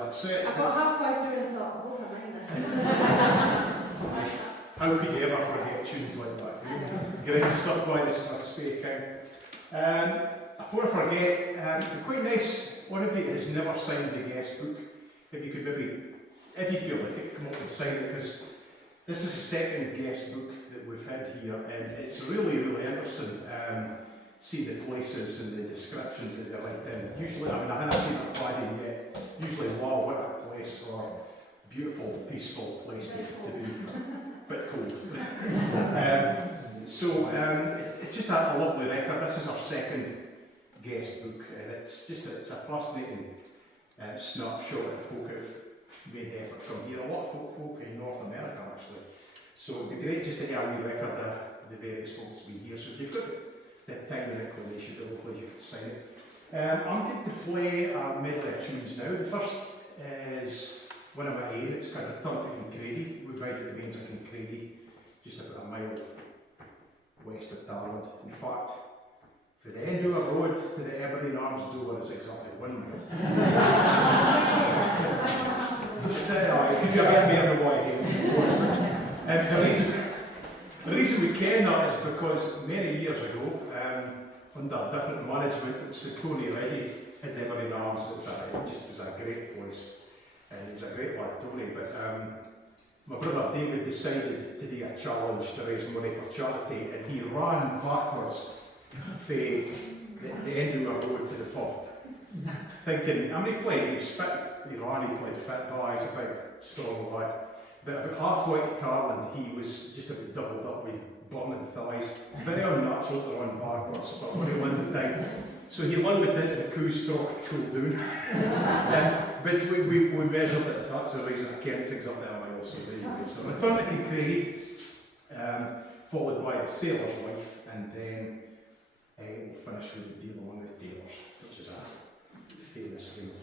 upset. I got halfway through and thought, oh, I How could you ever forget tunes like that? Getting stuck by the Smiths account. Before I forget, it'd be quite nice, what about has never signed the guest book? If you could maybe, if you feel like it, come up and sign it, because this is the second guest book that we've had here, and it's really, really interesting. See the places and the descriptions that they're write in. Usually, I haven't seen a cladding yet. Usually, wow, what a place, or beautiful, peaceful place to be. Bit cold. It's just a lovely record. This is our second guest book, and it's a fascinating snapshot of the folk who've made the effort from here. A lot of folk in North America, actually. So it'd be great just to hear a wee record of the various folks being here. So if you've got the time and inclination, but hopefully you can sign it. I'm going to play a medley of tunes now. The first is one of my own. It's kind of turned to Kincraig. We bide at the mains of Kincraig, just about a mile west of Dartmouth. In fact, for the end of the road to the Aberdeen Arms door is exactly 1 mile. It could be a bit more than what I hear. The reason we can that is because many years ago, under different management, it was for Tony Reddy at the Aberdeen Arms. It was a great place, and it was a great lad, Tony. But my brother David decided to do a challenge to raise money for charity, and he ran backwards from the end of the road to the pub, thinking, I mean, he played, he was fit, he played fit, he's a big, strong lad. But about halfway to Tarland, he was just about doubled up with burning thighs. It's very unnatural to run backwards, but when he won the time, so he lumbered into the coup stroke cool down. But we measured it, that's the reason I can't it's up there a mile, so there you go. So return to Kincraig, followed by the Sailor's Wife, and then we'll finish with the Deal Along with Tailors, which is a famous reel.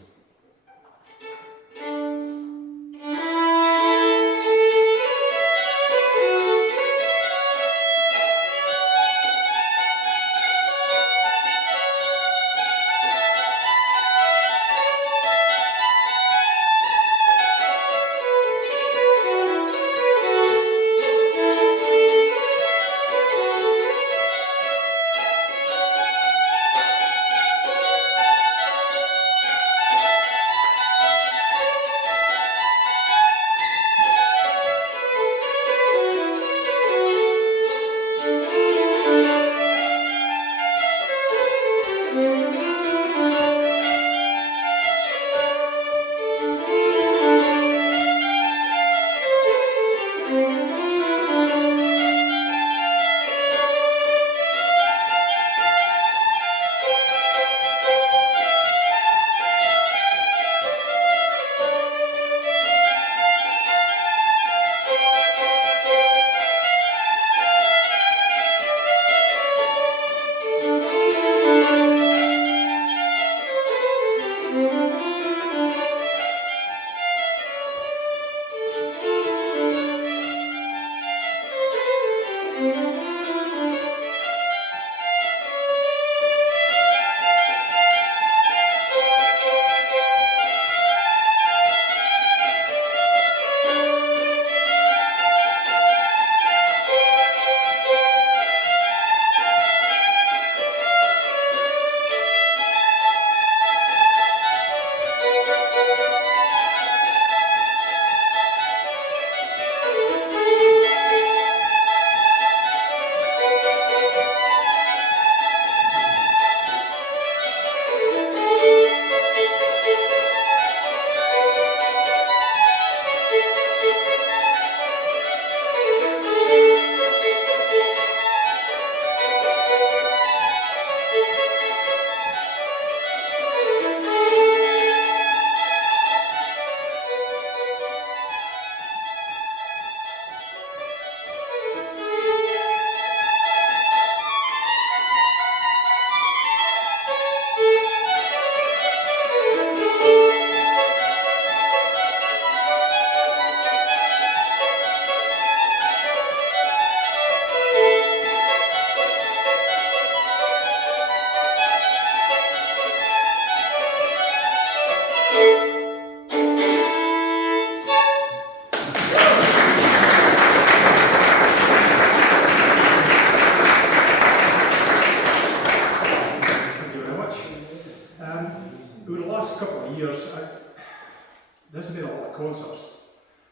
there's been a lot of concerts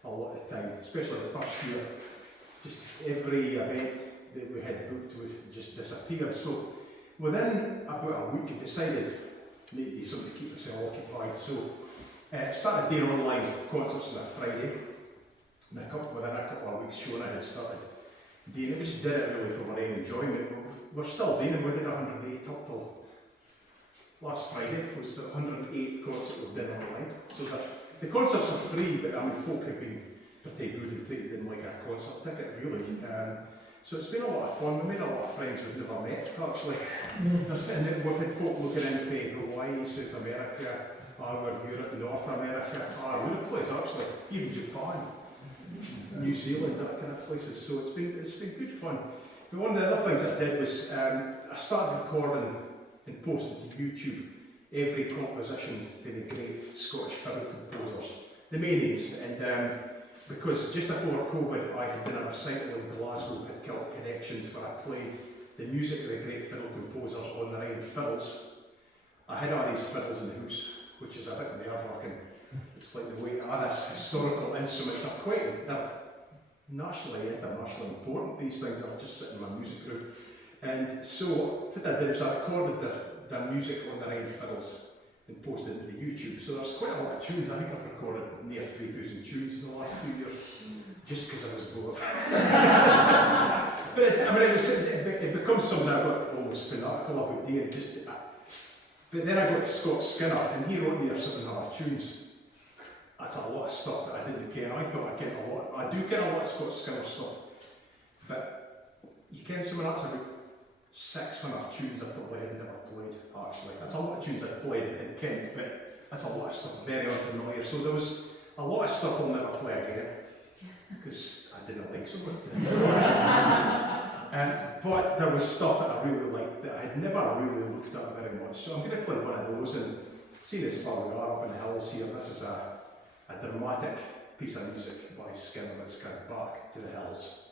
a lot of the time, especially the first year. Just every event that we had booked was just disappeared. So within about a week I decided I need to do something to keep myself occupied. So started doing online concerts on a Friday. And within a couple of weeks Shona had started doing it. We just did it really for our own enjoyment. We're still doing it. We did 108 up till last Friday. Was the 108th concert we've done online. So the concerts are free, but I mean folk have been pretty good and didn't like a concert ticket really. So it's been a lot of fun. We made a lot of friends we've never met actually. We've had folk looking in from Hawaii, South America, Europe, North America, Europe place actually, even Japan, New Zealand, that kind of places. So it's been good fun. But one of the other things I did was I started recording and posting to YouTube every composition for the great Scottish fiddle composers, the main names. And because just before COVID I had done a recital in Glasgow at Kirk Connections where I played the music of the great fiddle composers on their own fiddles. I had all these fiddles in the house, which is a bit nerve-wracking. It's like the way this historical instruments are they're nationally, internationally important. These things are just sitting in my music room. And so what I did was I recorded their music on their own fiddles and posted it to the YouTube. So there's quite a lot of tunes. I think I've recorded near 3,000 tunes in the last 2 years, just because I was bored. But it becomes something I got almost fanatical about doing. But then I got to Scott Skinner, and he wrote near 700 tunes. That's a lot of stuff that I didn't ken. I thought I ken a lot. I do ken a lot of Scott Skinner stuff, but you ken some of that's about 600 tunes I probably had never played, actually. That's a lot of tunes I played in Kent, but that's a lot of stuff very unfamiliar. So there was a lot of stuff I'll never play again, because I didn't like some of it. But there was stuff that I really liked that I had never really looked at very much. So I'm going to play one of those and see as far we are up in the hills here. This is a dramatic piece of music by Skinner that's kind of back to the hills.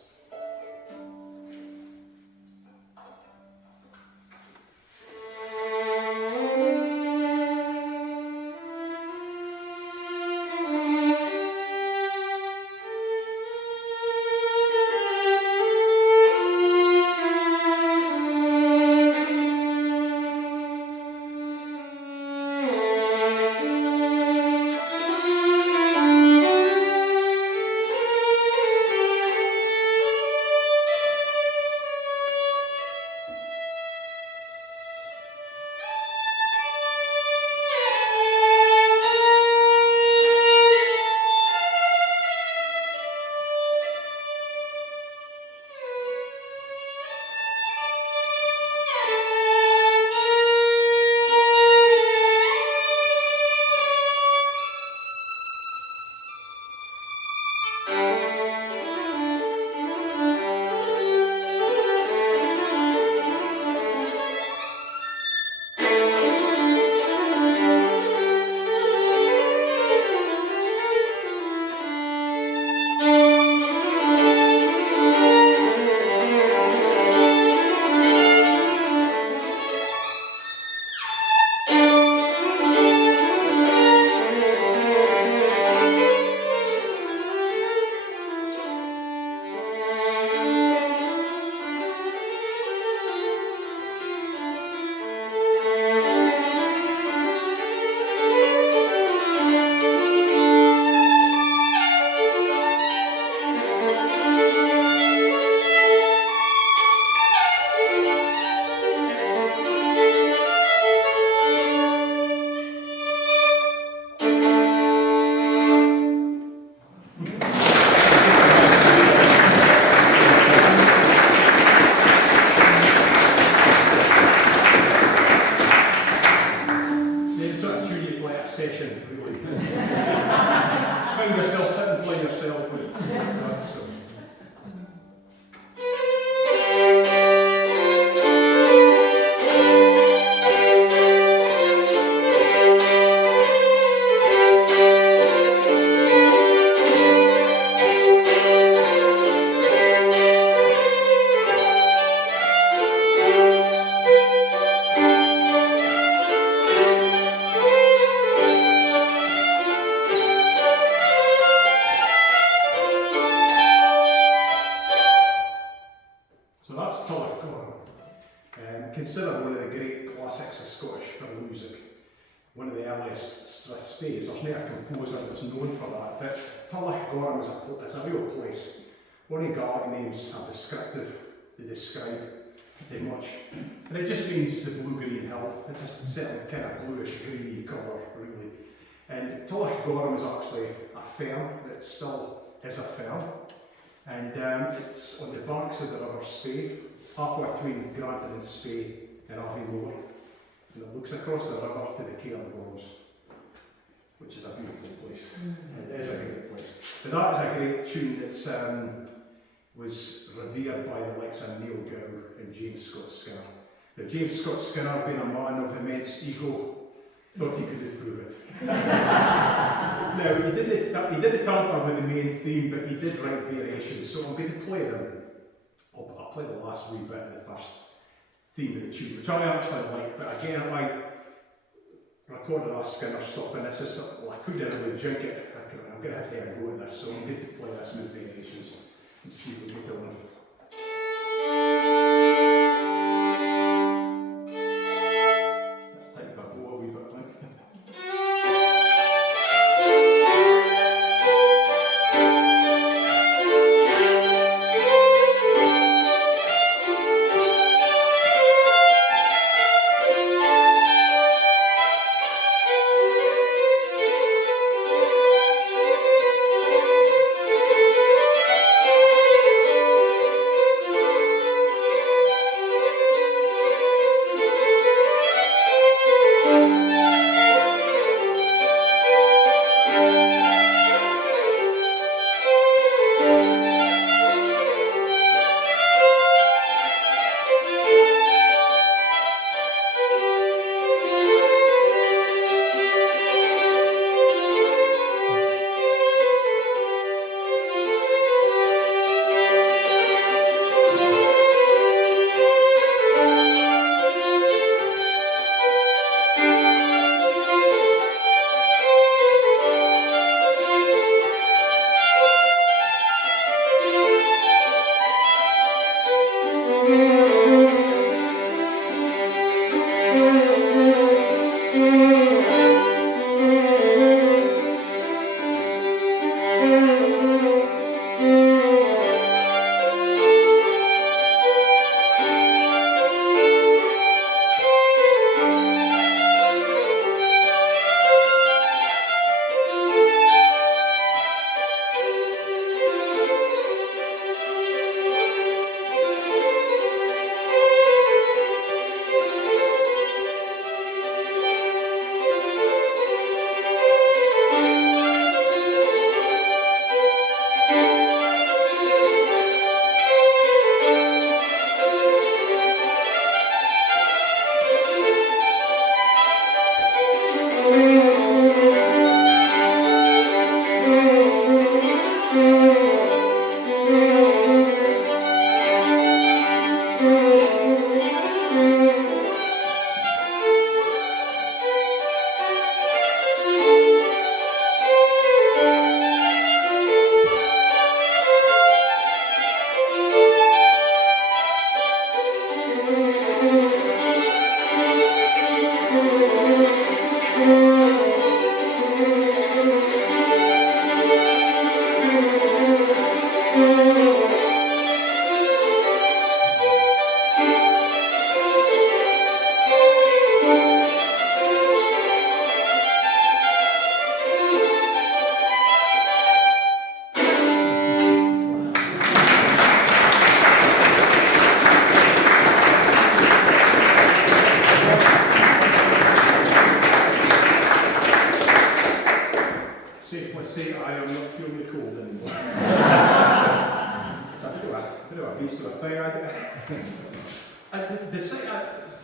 Scottish fiddle music. One of the earliest space. There's no composer that's known for that, but Tullochgorum is a real place. All the Gaelic names are descriptive, they describe pretty much. And it just means the blue-green hill. It's a certain kind of bluish-greeny colour, really. And Tullochgorum is actually a fern that still is a fern. And it's on the banks of the River Spey, halfway between Granton and Spey in Aviemore. And it looks across the river to the Cairngorms, which is a beautiful place. It is a great place. But that is a great tune that was revered by the likes of Neil Gow and James Scott Skinner. Now, James Scott Skinner, being a man of immense ego, thought he could improve it. Now, he didn't tamper with the main theme, but he did write variations, so I'm going to play them. I'll play the last wee bit of the first theme of the tune, which I actually like, but again, I recorded a Skinner stuff, and this is, well, I couldn't really jink it. I'm going to have to have a go at this, so I'm going to play this with variations and see if we get it on.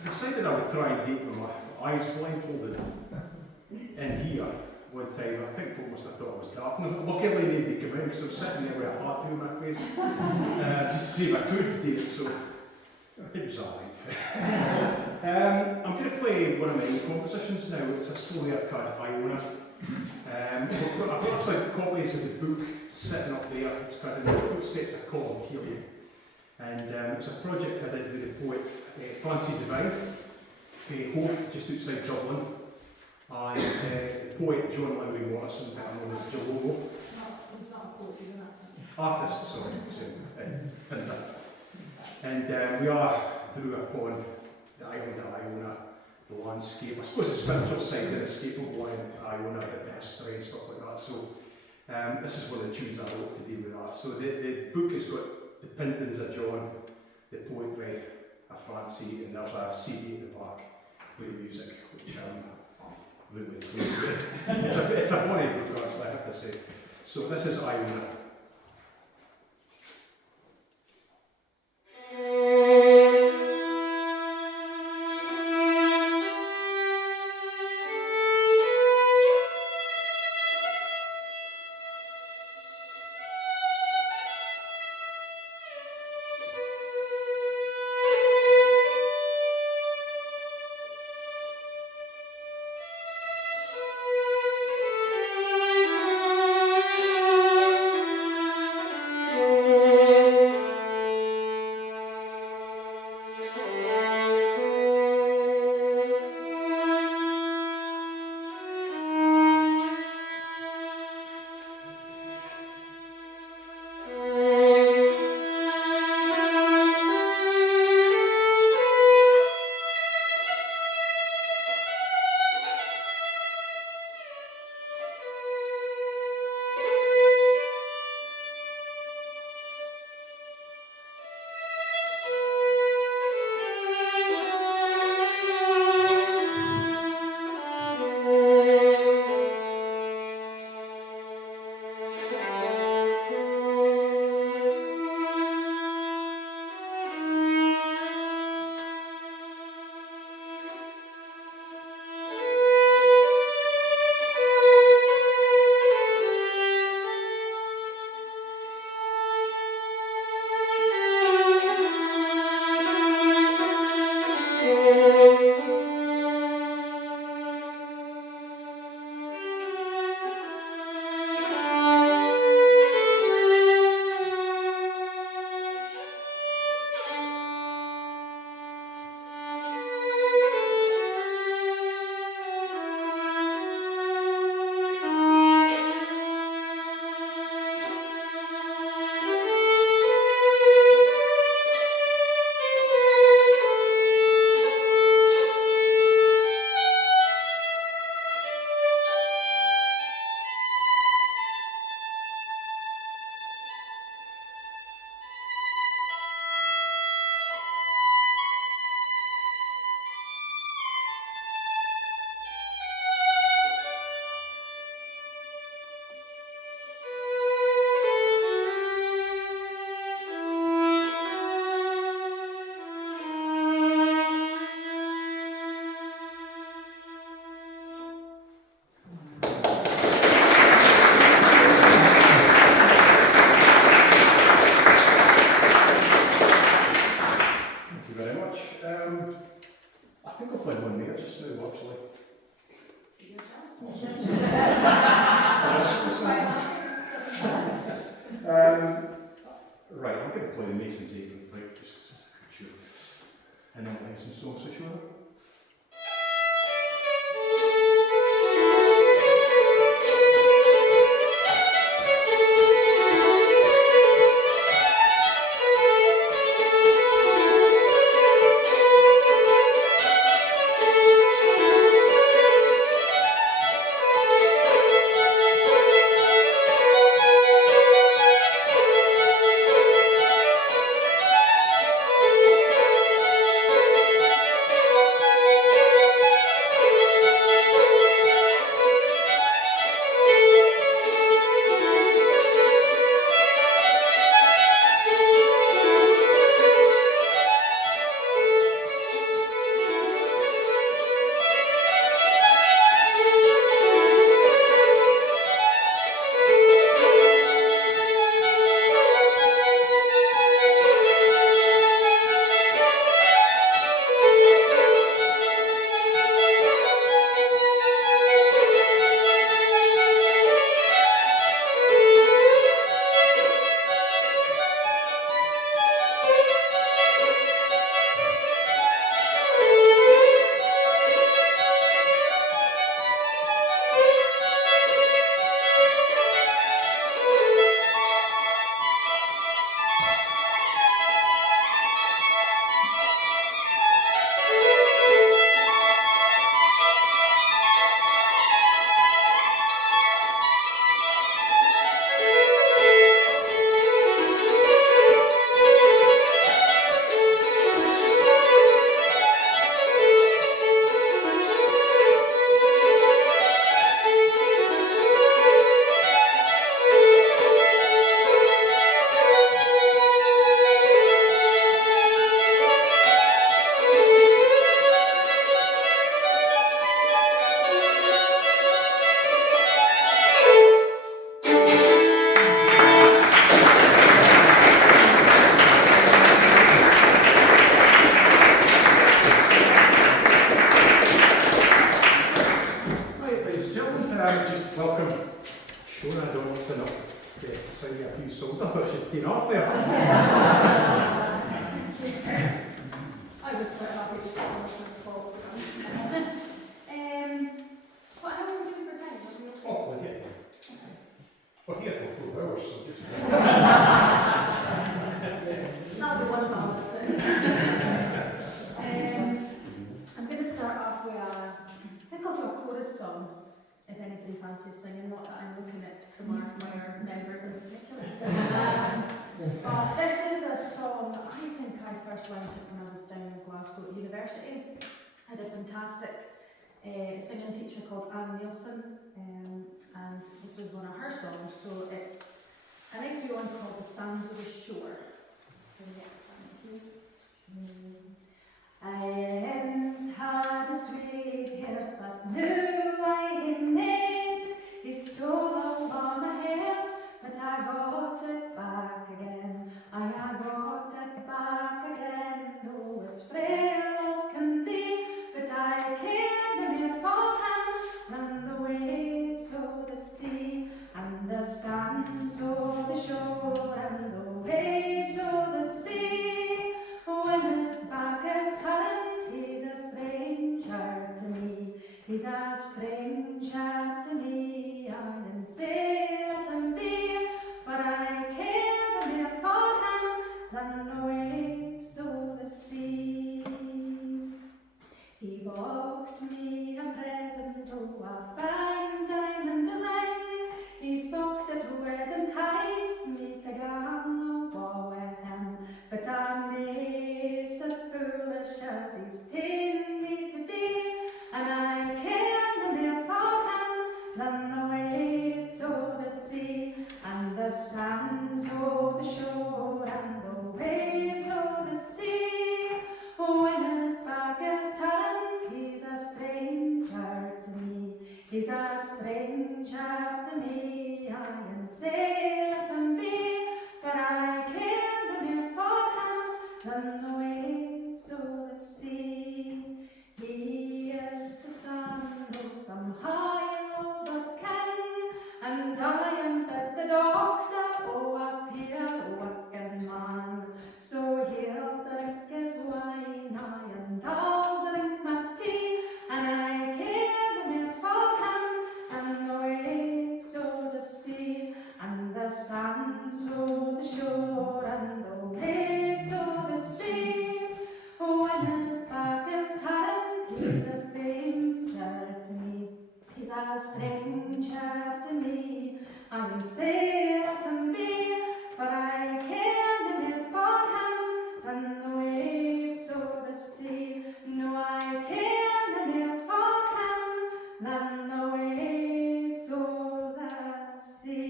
The side that I would try and date with my eyes blindfolded in here one time, I think folk must have thought I was daft. Luckily nobody came in because I was sitting there with a hat on my face, just to see if I could date it, so it was alright. I'm going to play one of my own compositions now. It's a slow air called Iona. I've actually got copies of the book sitting up there. It's called In the Footsteps of Colin Keeley. And it was a project I did with the poet Fancy Divine. Hope, just outside Dublin, and the poet John Lowry Morrison, better known as Jalolo. Artist, sorry, Pinter. And we are drew upon the island of Iona, the landscape. I suppose the spiritual side is inescapable in Iona, but the history and stuff like that. So this is one of the tunes I wrote to deal with that. So the book has got the paintings of John, the poetry of Francie, and there's a CD at the back with the music, which I'm really pleased with. It's a funny book, actually, I have to say. So this is Iona. Right, I'm going to play the Mason's Apron, right, just because it's a good tune. And then play some songs for Shona. Donaldson up to sing me a few songs. I thought she'd taken off there. I was quite happy to start with my fault. What have we been doing for time? Oh, okay. We're here for 4 hours, so just... That'll be one ballad thing. I'm going to start off with I think I'll do a chorus song, if anybody fancies singing, not that I'm looking at from our members in particular. But this is a song, I think I first learned it when I was down in Glasgow at university. I had a fantastic singing teacher called Donaldson, and this was one of her songs, so it's a nice wee one called The Sands of the Shore. I once had a sweetheart, but now I him name. He stole all on my head, but I got it back again. I got it back again, though as frail as can be. But I cared no more for him than the waves of the sea, and the sands of the shore, and the waves of the sea. When his back is turned, he's a stranger to me. He's a stranger to me. I didn't say let him be, but I care no more for him than the waves of the sea. He bought me a present, oh, a fine diamond ring. He thought it would entice me to go on a war with him, but I'm so foolish as he's ta'en me to be, and I care no more for him than the waves of the sea, and the sands of the shore, and the waves of the sea. When his back is turned, he's a stranger to me. He's a stranger to me. I can say let him be, but I care no more for him than the waves of the sea. He is the son of some high lord or king, and I am but the doctor o' a poor working man. So he'll drink his wine, and I'll drink my tea, and I care no more for him than the waves of the sea, and the sands of the shore, and the waves of the sea. When his back is turned, he's a stranger to me. He's a stranger to me. I am say let him be, but I care no more for him than the waves of the sea. No, I care no more for him than the waves of the sea.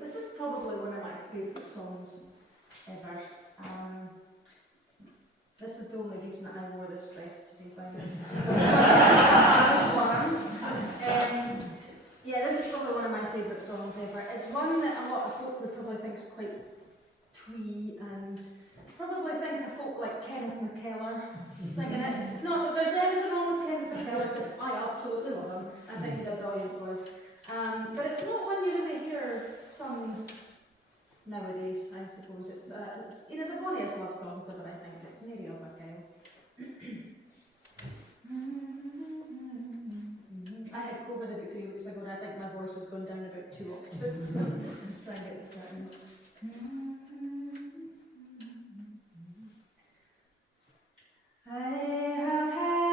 This is probably one of my favourite songs ever. This is the only reason I wore this dress today, by the way. Yeah, this is probably one of my favourite songs ever. It's one that a lot of folk would probably think is quite twee, and probably think of folk like Kenneth McKellar singing it. Not that there's anything wrong with Kenneth McKellar, because I absolutely love him. I think he had a brilliant voice. But it's not one you really hear sung nowadays, I suppose. It's you know, the bonniest love songs ever, I think. It's Mary of Argyle. I had COVID about 3 weeks ago, and I think my voice has gone down about 2 octaves. So try and get this started. I have heard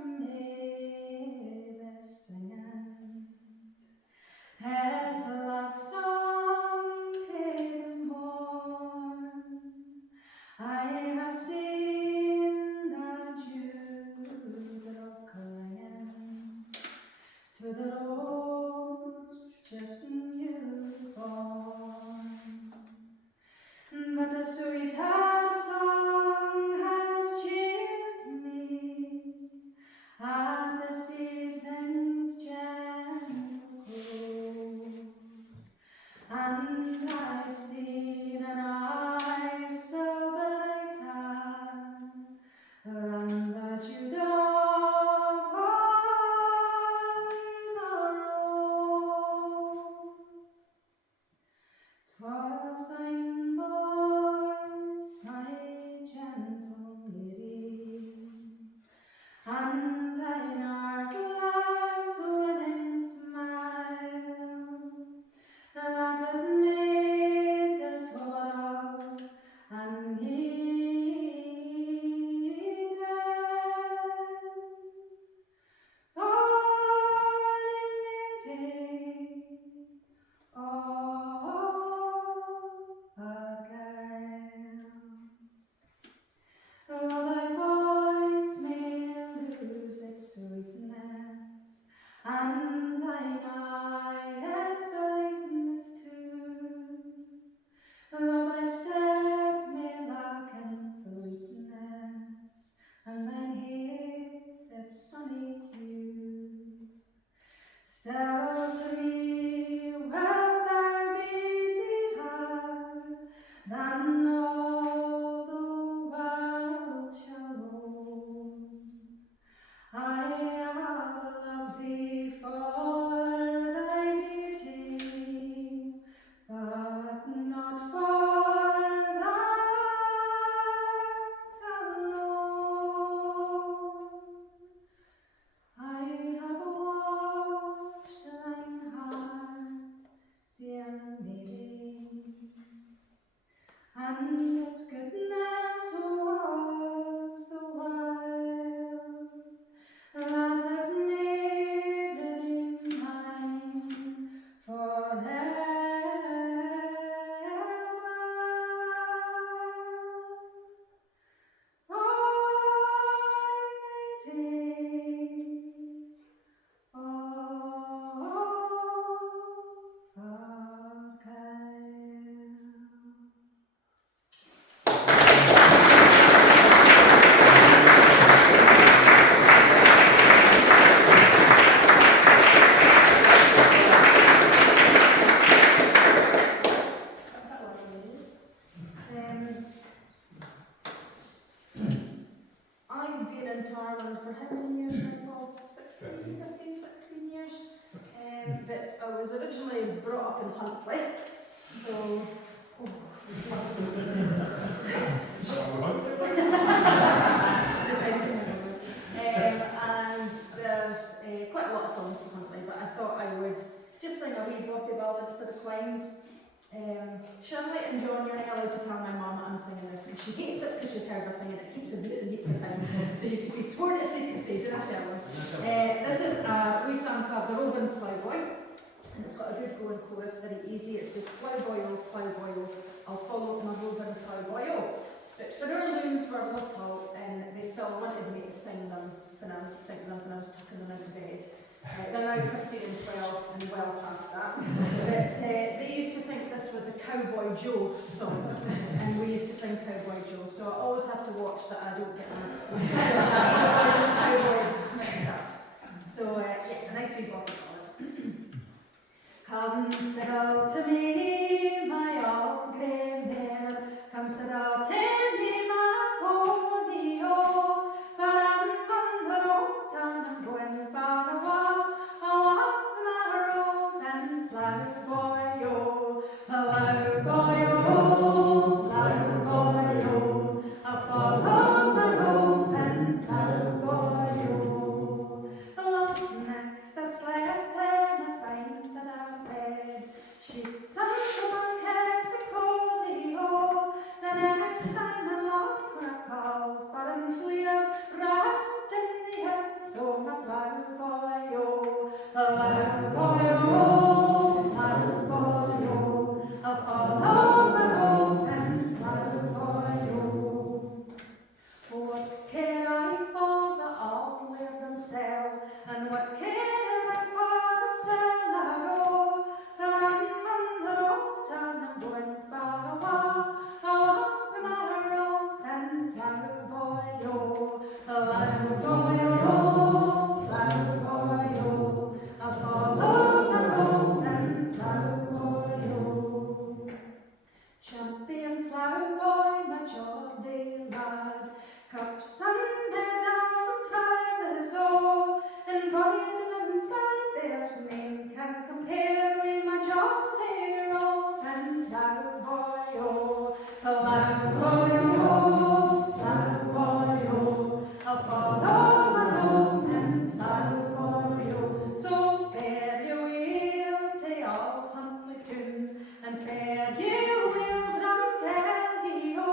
from David singing as a love song taken horn. I have seen the dewdrop clinging to the rose just newborn, but the sweetheart song has changed. I've seen and I still better than that you drop on the rose. 'Twas thine voice, my gentle lady, and thine artless winning smile that has made this world unneeded. Though thy voice may lose its sweetness, and thine eye its brightness too, though thy step may lack in fleetness, and thine hair its sunny hue, still to me wilt thou be dearer than all the world shall own. I have loved thee for thy beauty, but not for that alone. I have watched thine heart, dear maiden, and its goodness was the while that has made it mine forever. Oh, maiden, I've been in Thailand for how many years now? 16, 15, 16 years. But I was originally brought up in Huntly, so... and there's quite a lot of songs from Huntly, but I thought I would just sing a wee Bobby ballad for the Quines. Shirley and John, you're not allowed to tell my mum I'm singing this, because she hates it because she's heard her singing it heaps and heaps and heaps of times, so you have to be sworn to secrecy, do not tell her. This is a wee song called The Roving Ploughboy, and it's got a good going chorus, very easy. It's just ploughboy, oh, ploughboy, oh, I'll follow my roving ploughboy, oh. But for our loons were little, and they still wanted me to sing them when I was tucking them into bed. They're now 15 and 12 and well past that. But they used to think this was a Cowboy Joe song, and we used to sing Cowboy Joe. So I always have to watch that I don't get my cowboys mixed up. So yeah, a nice wee Bobby ballad. Come settle to me, my old grey mare. Come settle to me, my pony, oh. For I'm on the road and I'm going far away. Oh, I'm my roving ploughboy, oh. Ploughboy, oh, ploughboy, oh. I'll follow my roving ploughboy, oh. Long neck that slept in a fine feather bed, sheets and blankets and cosy, oh. The next time I'm long when I called, but I'm clear, wrapped in the air, so my ploughboy, oh. Ploughboy, oh, ploughboy, oh. can't compare with my jolly roan ploughboy, oh, ploughboy, oh, ploughboy, oh, I'll follow my roan ploughboy, oh. So fare you will to old Huntley Town, and fare you will drive Delhi-o,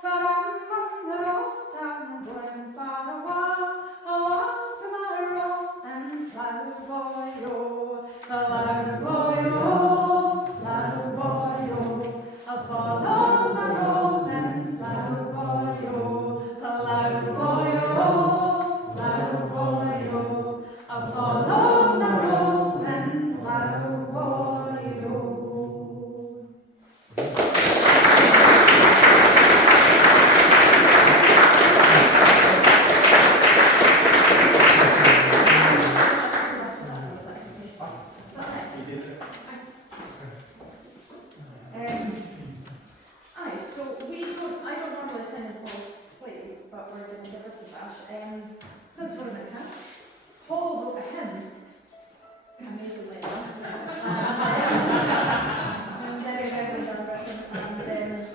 for I'm on the road, I'm going far a while, along to my roan ploughboy, oh, ploughboy, oh, ploughboy, oh, I'll follow my roan ploughboy, oh, ploughboy, oh, ploughboy, oh, I'll follow my roan ploughboy, oh. I don't normally sing in Paul plays, but we're going to give this a bash. Since we're in the camp, Paul wrote a hymn, amazingly enough. Very, very well written, and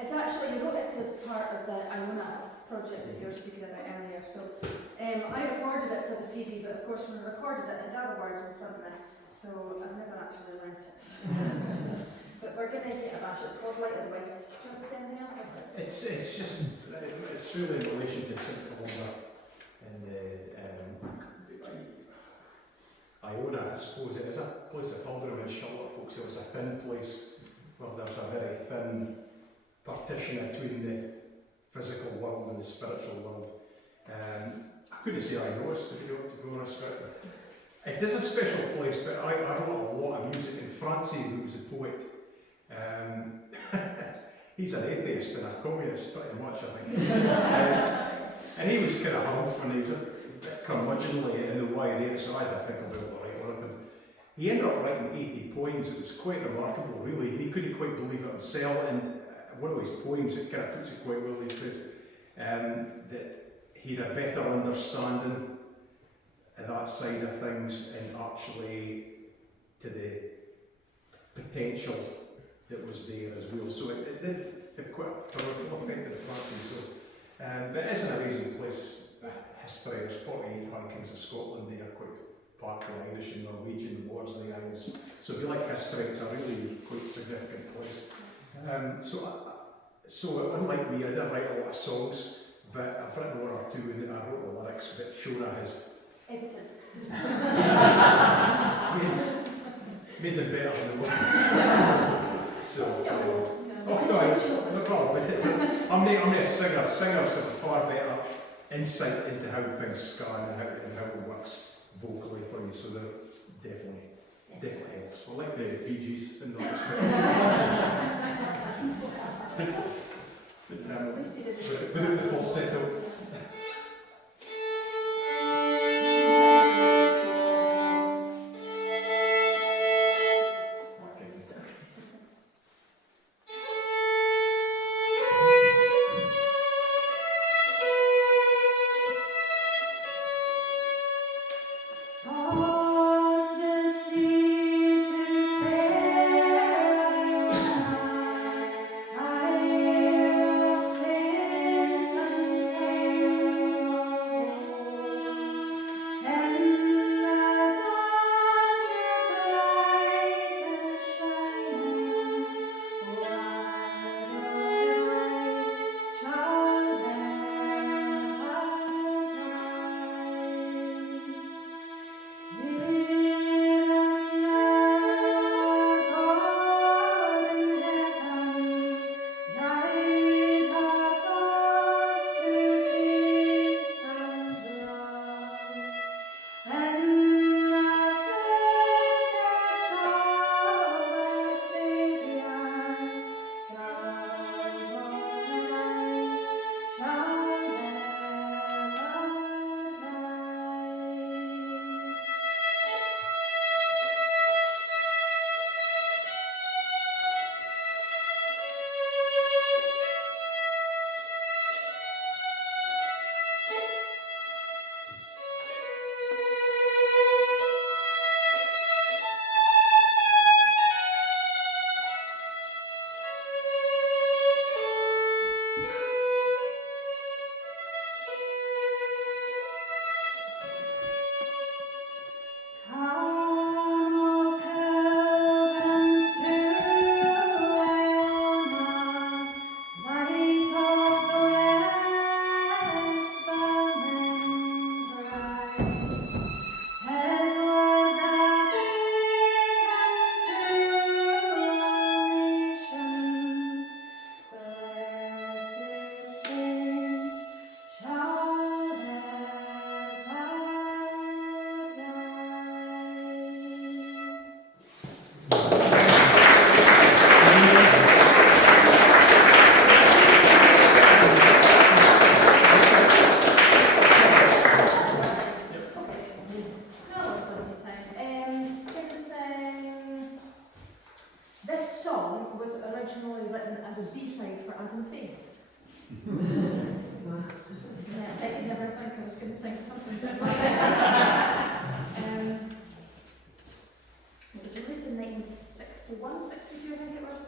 it's actually, he wrote it as part of the Iona project that you were speaking about earlier. So I recorded it for the CD, but of course when I recorded it, I had other words in front of me, so I've never actually learnt it. But we're going to get a bash. It's called Light of the West. Do you want to say anything else about it? It's just, it's really in relation to St. Columba and Iona, I suppose. It is a place of pilgrimage. A lot of folks say it's a thin place where there's a very thin partition between the physical world and the spiritual world. I couldn't say I noticed, to be honest, but it is a special place. But I wrote a lot of music, and Francie, who was a poet, he's an atheist and a communist pretty much, I think. And he was kind of humph, and he was a bit curmudgeonly in the way there, so I had to think about what to write one of them. He ended up writing 80 poems. It was quite remarkable, really. He couldn't quite believe it himself, and one of his poems, it kind of puts it quite well. He says that he had a better understanding of that side of things, and actually to the potential that was there as well. So it did have quite a powerful effect on Francie. So, but it is an amazing place. History, there's 48 hurricanes of Scotland there, quite part of the Irish and Norwegian wars in the Isles. So if you like history, it's a really quite significant place. So unlike me, I didn't write a lot of songs, but I've written one or two, and I wrote the lyrics, but Shona has edited. made them better than the one. So, no problem. But I'm not a singer. Singers have far better insight into how things scan and how it works vocally for you. So that definitely helps. We're like the Bee Gees in the without the falsetto. I originally written as a B-side for Adam Faith. Yeah, I could never think I was going to sing something like that. It was released in 1961, 62 I think it was.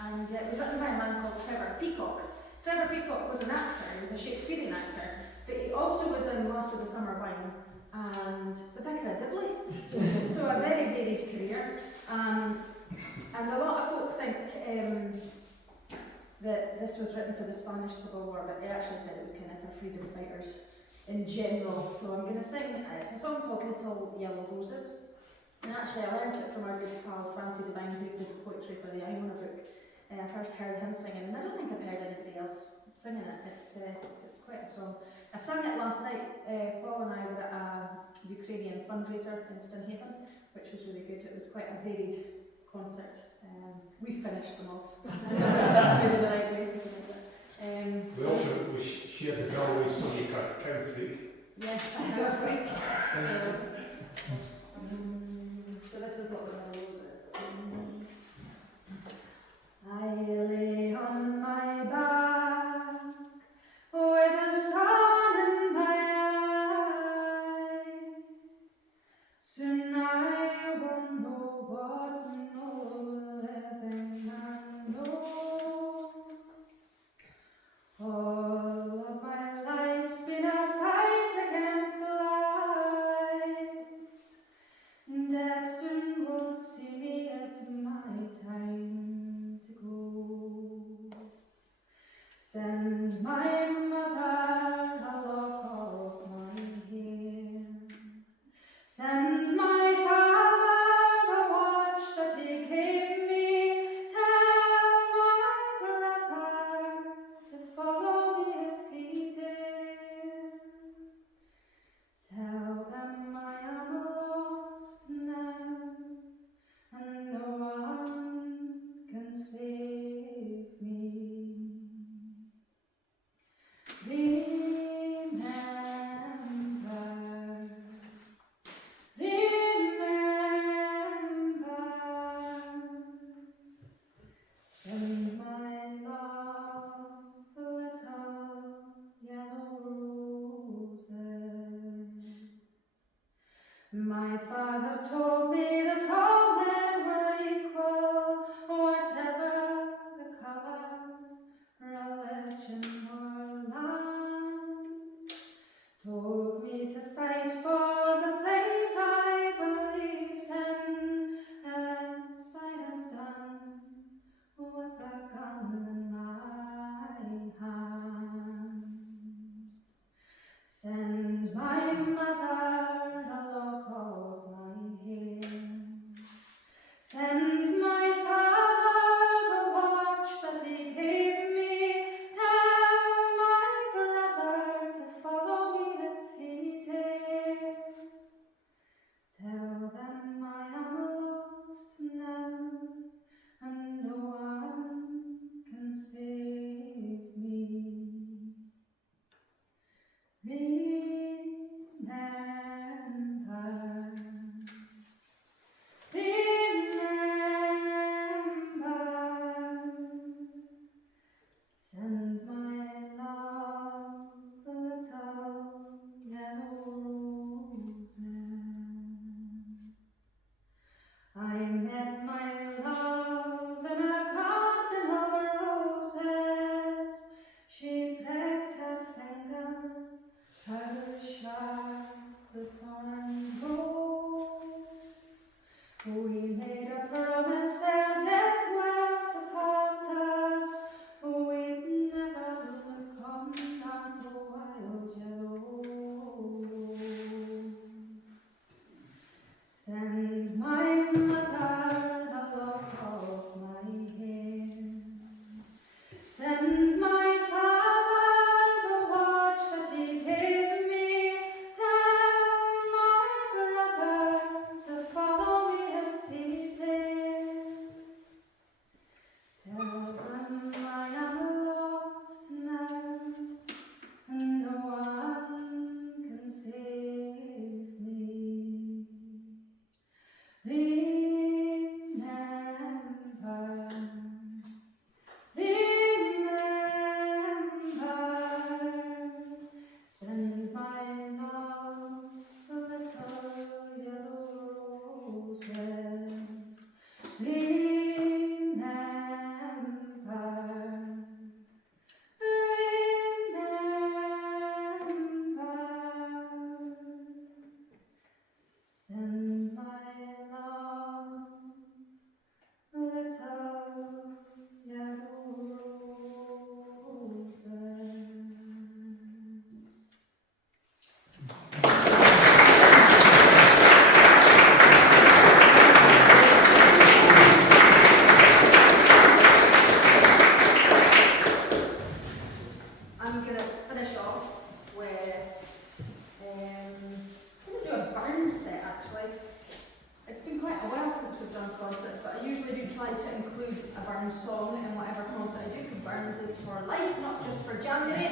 And it was written by a man called Trevor Peacock. Trevor Peacock was an actor, he was a Shakespearean actor, but he also was in Last of the Summer Wine and The Vicar of Dibley. So a very varied career. And a lot of folk think that this was written for the Spanish Civil War, but they actually said it was kind of for freedom fighters in general. So I'm going to sing, it's a song called Little Yellow Roses. And actually I learned it from our good pal Francie Devine, who did the poetry for the Iona book. I first heard him singing, and I don't think I've heard anybody else singing it. It's quite a song. I sang it last night. Paul and I were at a Ukrainian fundraiser in Stonehaven, which was really good. It was quite a varied concert. We finished them off. That's maybe the right way to do it. We also shared the Galway Sunday card Cow Freak. Yeah, I have a freak. So this is what the rose is. I lay on my back with the sun in my eyes. Soon I won't know what no living man knows. All of my life's been a fight against lies. Death soon will see me, it's my time to go. Send my mother a lock of my hair. Send my father the watch that he gave me. Tell my brother to follow me if he dare. Tell them I am lost now, and no one can save me. Remember, remember, send my love little yellow roses. My father told me that all men were equal, whatever the colour, religion or land. Told me to fight for the things I believed in, as I have done with a gun in my hand. Send my mother a lock of my hair. Send my father the watch that he gave me. Tell my brother to follow me if he dare. Tell them I am lost now, and no one can save me. Remember, remember, send my love little yellow roses. I met my love in a garden of roses. She pricked her finger, her sharp the thorn rose. We made a promise ere death were to part us. We'd never look on that wild yellow rose. Send my mother the lock of my hair. Send my father the watch that he gave me. Tell my brother to follow me if he dare. Tell them I am lost now, and no one can save me. Remember, really do try to include a Burns song in whatever concert I do, because Burns is for life, not just for January.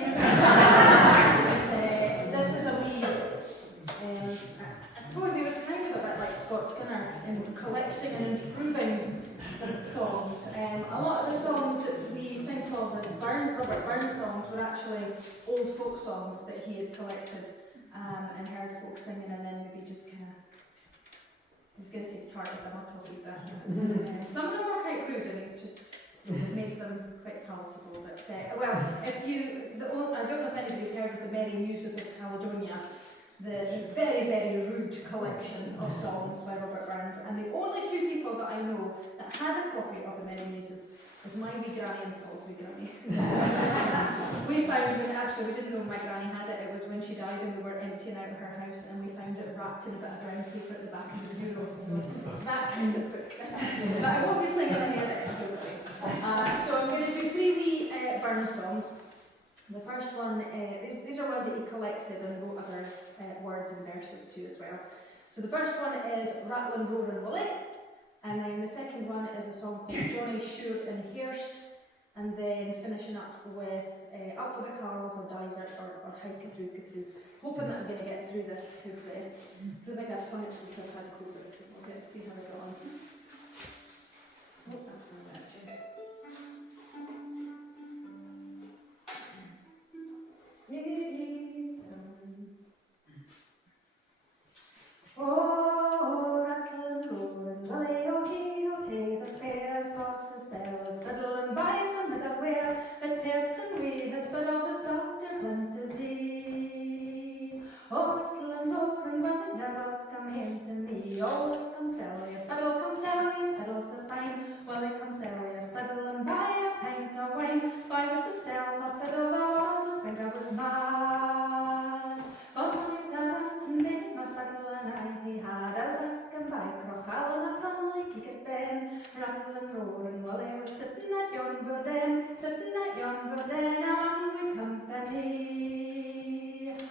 This is a wee, I suppose he was kind of a bit like Scott Skinner in collecting and improving songs. A lot of the songs that we think of as Robert Burns songs were actually old folk songs that he had collected and heard folk singing, and then maybe just kind of, I was going to say tarted them up a wee bit. Some of them were quite rude, and it's just makes them quite palatable. But well, I don't know if anybody's heard of the Merry Muses of Caledonia, the very, very rude collection of songs by Robert Burns, and the only two people that I know that had a copy of the Merry Muses is my wee granny and Paul's wee granny. We found it, actually, we didn't know my granny had it. It was when she died and we were emptying out her house, and we found it wrapped in a bit of brown paper at the back of the bureau. So it's that kind of book. But I won't be singing any of it, so I'm going to do 3 wee Burns songs. The first one, these are ones that he collected and wrote other words and verses to as well. So the first one is Rattlin' Roarin' Willie, and then the second one is a song called Johnny Shure and Hirst, and then finishing up with Up with the Carls or Dizer or Hike Through Through. Hoping that I'm going to get through this, because I don't think I've sung it since I've had COVID, so we'll get to see how I go on. Oh, that's my match. Oh, rattlin', roarin', Willie, oh, he, oh, tay, the fair thought to sell his fiddle and buy some of the whale, but Perton we his fiddle the softer plenty. Oh, rattlin', roarin', Willie, you're welcome home to me. Oh, come sell your fiddle so fine. Willie, come sell your fiddle and buy a pint of wine. If I was to sell my fiddle, though I think I was mad. Oh, he's had to make my fiddle and he had as I can buy Crochal and a Connolly kick it ben. Rattlin' roarin' Willie was sitting at yon burden, on with company.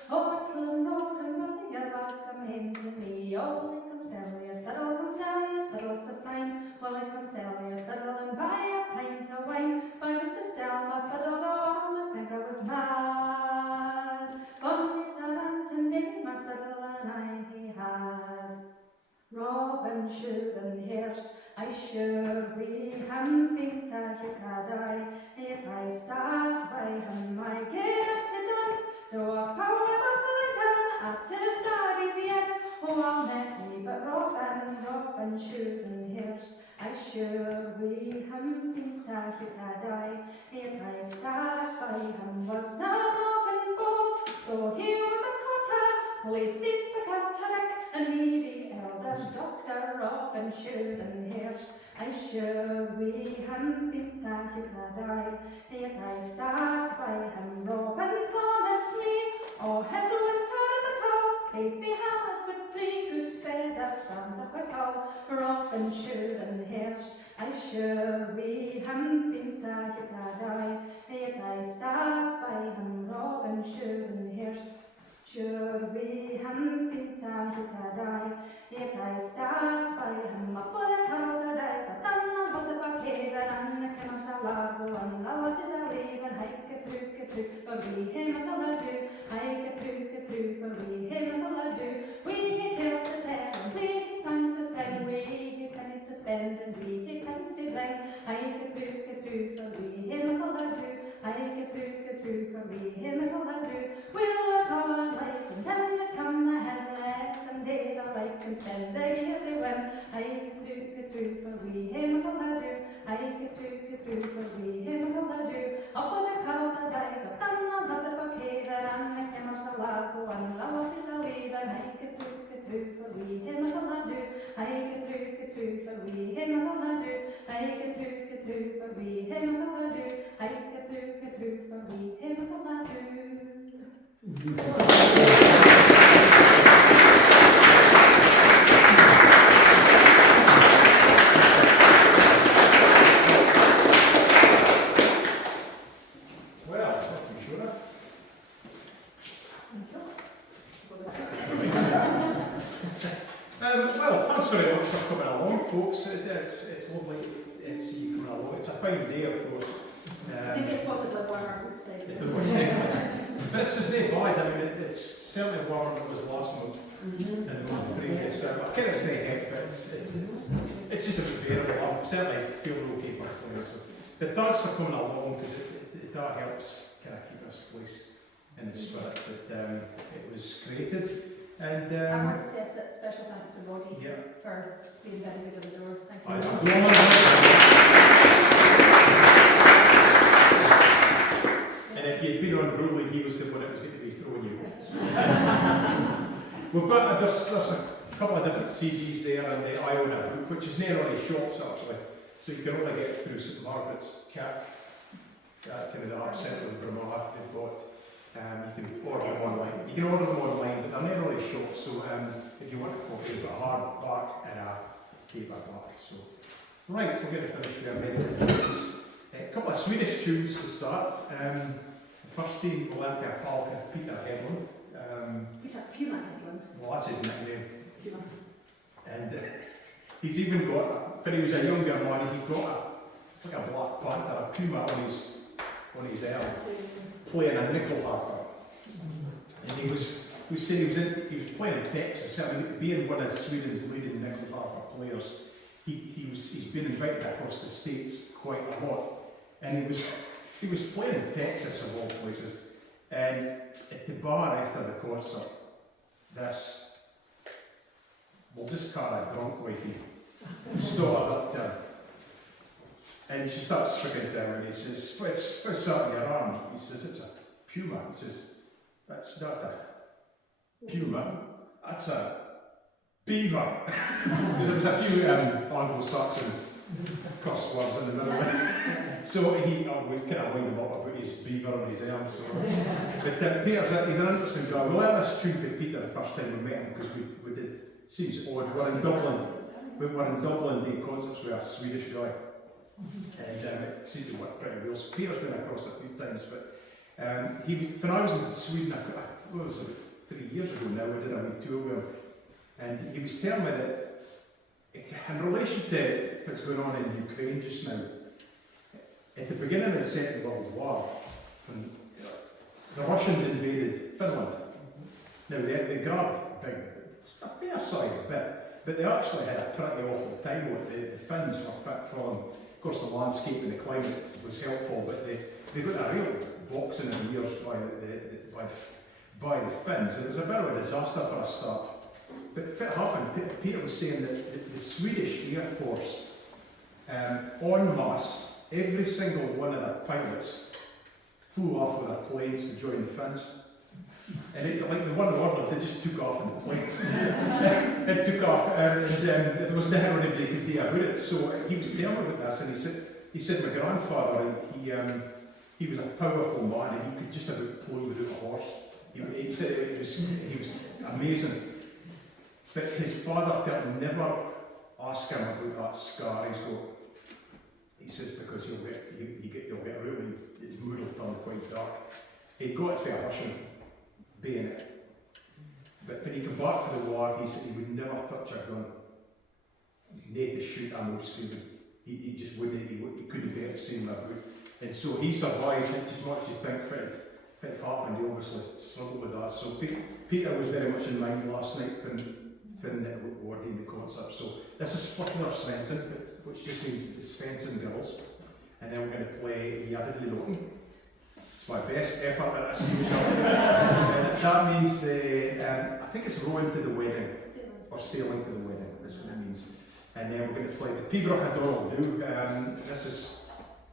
Oh, rattlin' roarin' Willie, you're welcome home to me. Oh, come sell your fiddle so fine. Willie, come sell your fiddle and buy a pint of wine. If I was to sell my fiddle, though all would think I was mad. Oh, he's had to make my fiddle and he had. Robin Shure and Hirst, I sure we him think that you could I. If I start by him, I get up to dance to a power Buckleton at his daddy's yet. Oh, I'll let me, but Robin Shure and Hirst, I sure we him think that you could I. If I start by him, was not Robin bold, though he was a cotter, played Lisa Catterick, and me the elders, Dr. Robin Shure and Hirst, I sure we him think that you could I. If I start by him, Robin promised me, oh, his winter battle, faith they had with 3 goose feathers and a whittle. Robin Shure and Hirst, I sure we him think that you could I. If I start by him, Robin Shure and Hirst, sure we him think that you could I. If I start by him, up with the cows a dice, a done a lots of a cave, and a kimmers a lago, and the lasses a leave, and hike a through, for we him a dollar do, hike a through, for we him a dollar do. We he tales to tell, and we he songs to sing, we he pennies to spend, and we he pence to bring, hike a through, for we him a dollar do, hike a through, for we him a dollar do. We'll live our lives, and then they come ahead, let them day the like and spend the year they win. Hike a through, for we him a dollar do, hike a through, for we him a dollar do. Up with the cows and dice, up down the lots of a cave, and the kimmers a lago, and the lasses a leave, and hike a through, for we him a dollar do, hike a through, for we him a dollar do, hike a through, for we him a dollar do, hike a through, for we him a dollar do. Well, thank you, Shona. Well, thanks very much for coming along, folks. It's lovely. It's you coming along. It's a fine day, of course. I think it's possibly warmer outside. It was definitely. But this is no bad. I mean, it's certainly warmer than it was last month and the month previous. I can't say heck, but it's just a bit bearable. I certainly feel okay for players. So. But thanks for coming along, because that helps kind of keep this place in the spirit that it was created. And I want to say a special thank you to Roddy yeah. for being very good at the door. Thank you. And if you'd been unruly, he was the one that was going to be throwing you out. We've got there's a couple of different CDs there, and the Iona book, which is near any shops actually, so you can only get through St Margaret's, Kirk, kind of the art centre in Bramah. They've got. You can order them online. You can order them online, but they're never really shops. So if you want a copy, you've got a hardback and a paperback. So right, we're going to finish with our medal. A couple of Swedish tunes to start. The first team will have a pal called Peter Hedlund. Peter Hedlund. Well, that's his nickname. Puma. And he's even got, when he was a younger man, he got it's like a Black Panther, a puma on his arm, playing a nickel harper. And he was playing in Texas. I mean, being one of Sweden's leading nickel harper players, he's been invited across the States quite a lot. And he was playing in Texas of all places. And at the bar after the concert, we'll just call her drunk wifey, stood up there. And she starts speaking to him and he says, what's that in your arm? He says, it's a puma. He says, that's not a puma, that's a beaver. Because there was a few Anglo-Saxon cross words in the middle there. So we kind of wind him up about his beaver on his arm. So. But Peter's he's an interesting guy. We learned this tune with Peter the first time we met him because we did, seems odd, we're in Dublin doing concerts with a Swedish guy. And it seemed to work pretty well. So Peter's been across a few times, but when I was in Sweden, it was 3 years ago now, we did a wee tour with him, and he was telling me that in relation to what's going on in Ukraine just now, at the beginning of the Second World War, when the Russians invaded Finland, now they grabbed a fair sized bit, but they actually had a pretty awful time with it. The Finns were fit for them. Of course, the landscape and the climate was helpful, but they got a real boxing in the ears by the Finns. It was a bit of a disaster for a start. But if it happened, Peter was saying that the Swedish Air Force, en masse, every single one of the pilots flew off with their planes to join the Finns. And like the one in Orland, they just took off in the planes. It took off, and there was nothing anybody could do about it. So he was telling me about this, and he said my grandfather, he was a powerful man, and he could just about plough without a horse. He said he was amazing. But his father never asked him about that scar he's got. He says because he'll get really, his mood will turn quite dark. He'd got to a Russian bayonet. But when he came back from the war, he said he would never touch a gun. Need to shoot ammo even. He just wouldn't, he couldn't bear to see him about. And so he survived, just much as you think if it happened, he obviously struggled with that. So Peter was very much in mind last night when we were doing the concert. So this is Flickner Svensson, which just means the Svensson Girls. And then we're going to play Yadidly Låten. It's my best effort at a Swedish accent. And that means I think it's Rowing to the Wedding, or Sailing to the Wedding, is what it means. And then we're going to play the Pibroch Donald Do.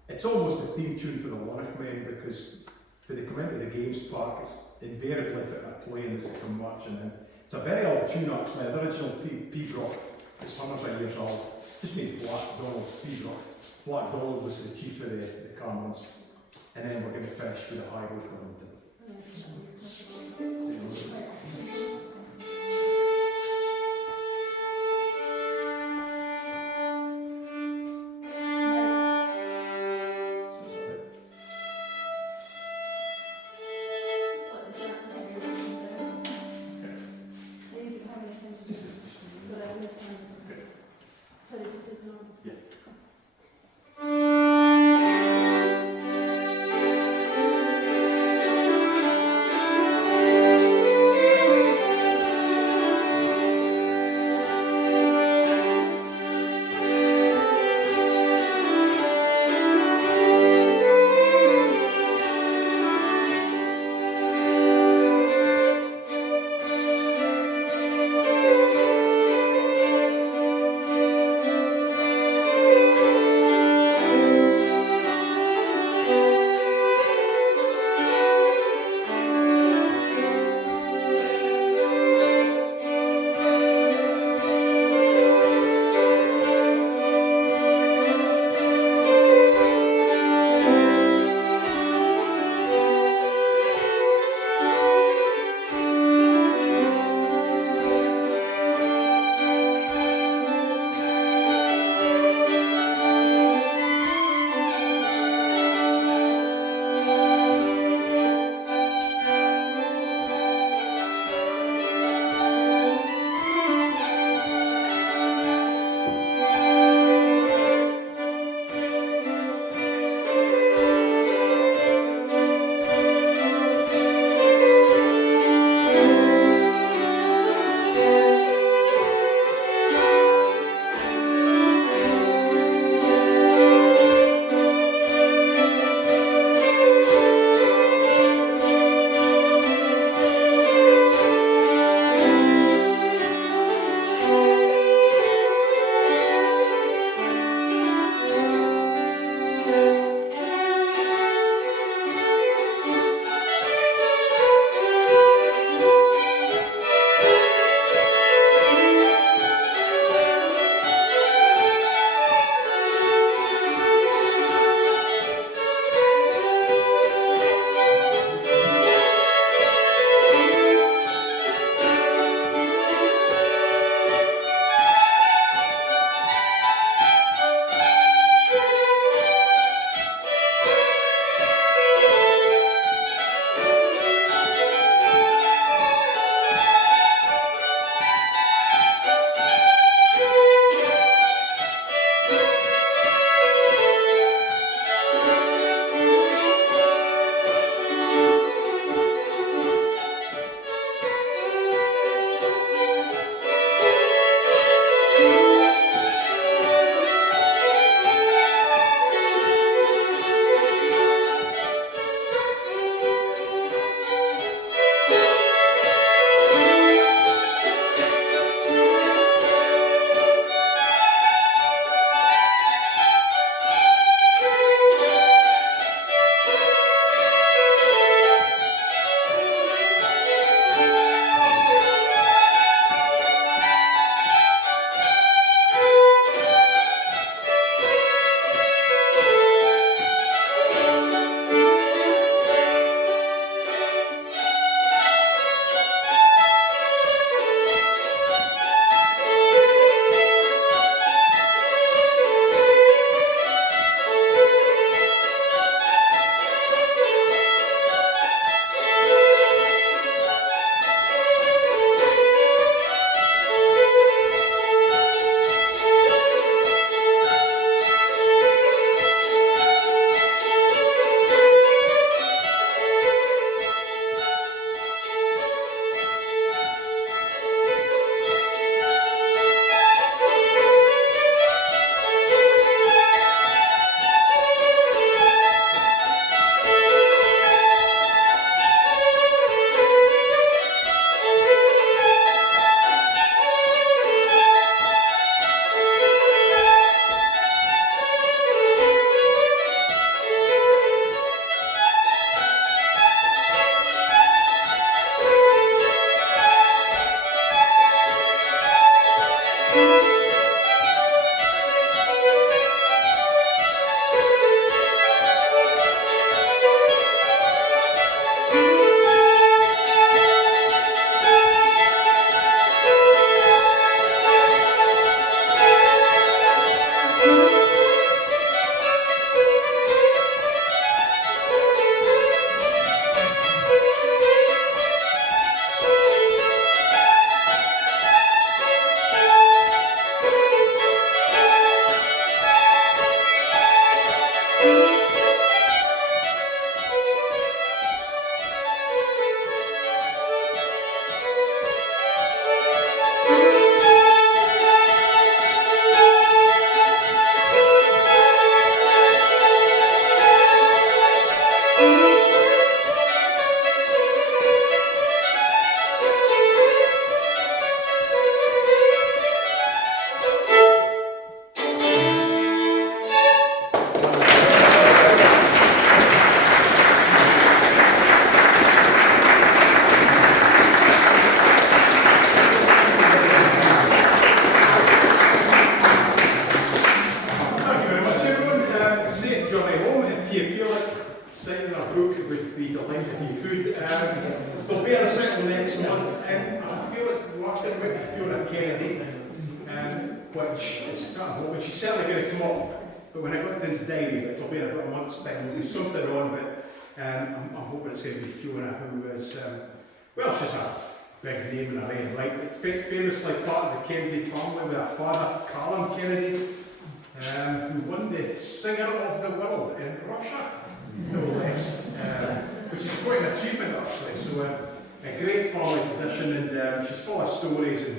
It's almost a theme tune for the Lanarkmen, because when they come into the Games Park, it's invariably if they're playing as they come marching in. It's a very old tune actually. The original Pibroch is hundreds of years old. It just means Black Donald Pibroch. Black Donald was the chief of the Camerons. And then we're going to finish with a high road to London. your life if you could. There'll be a recital next month. I feel like last year we went to Fiona Kennedy, which is kind of hoping she's certainly going to come up. But when I got into the diary, it'll be in about a month's time. There'll be something on, but I'm hoping it's going to be Fiona, who is, well, she's a big name in her own right. It's famously part of the Kennedy family with her father, Callum Kennedy, who won the Singer of the World in Russia, no less, which is quite an achievement actually. So a great family tradition, and she's full of stories and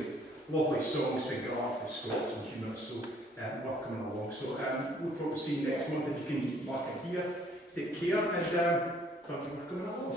lovely songs for Garth, the Scots and humour, so worth coming along. So look forward to seeing you next month if you can mark it here. Take care, and thank you for coming along.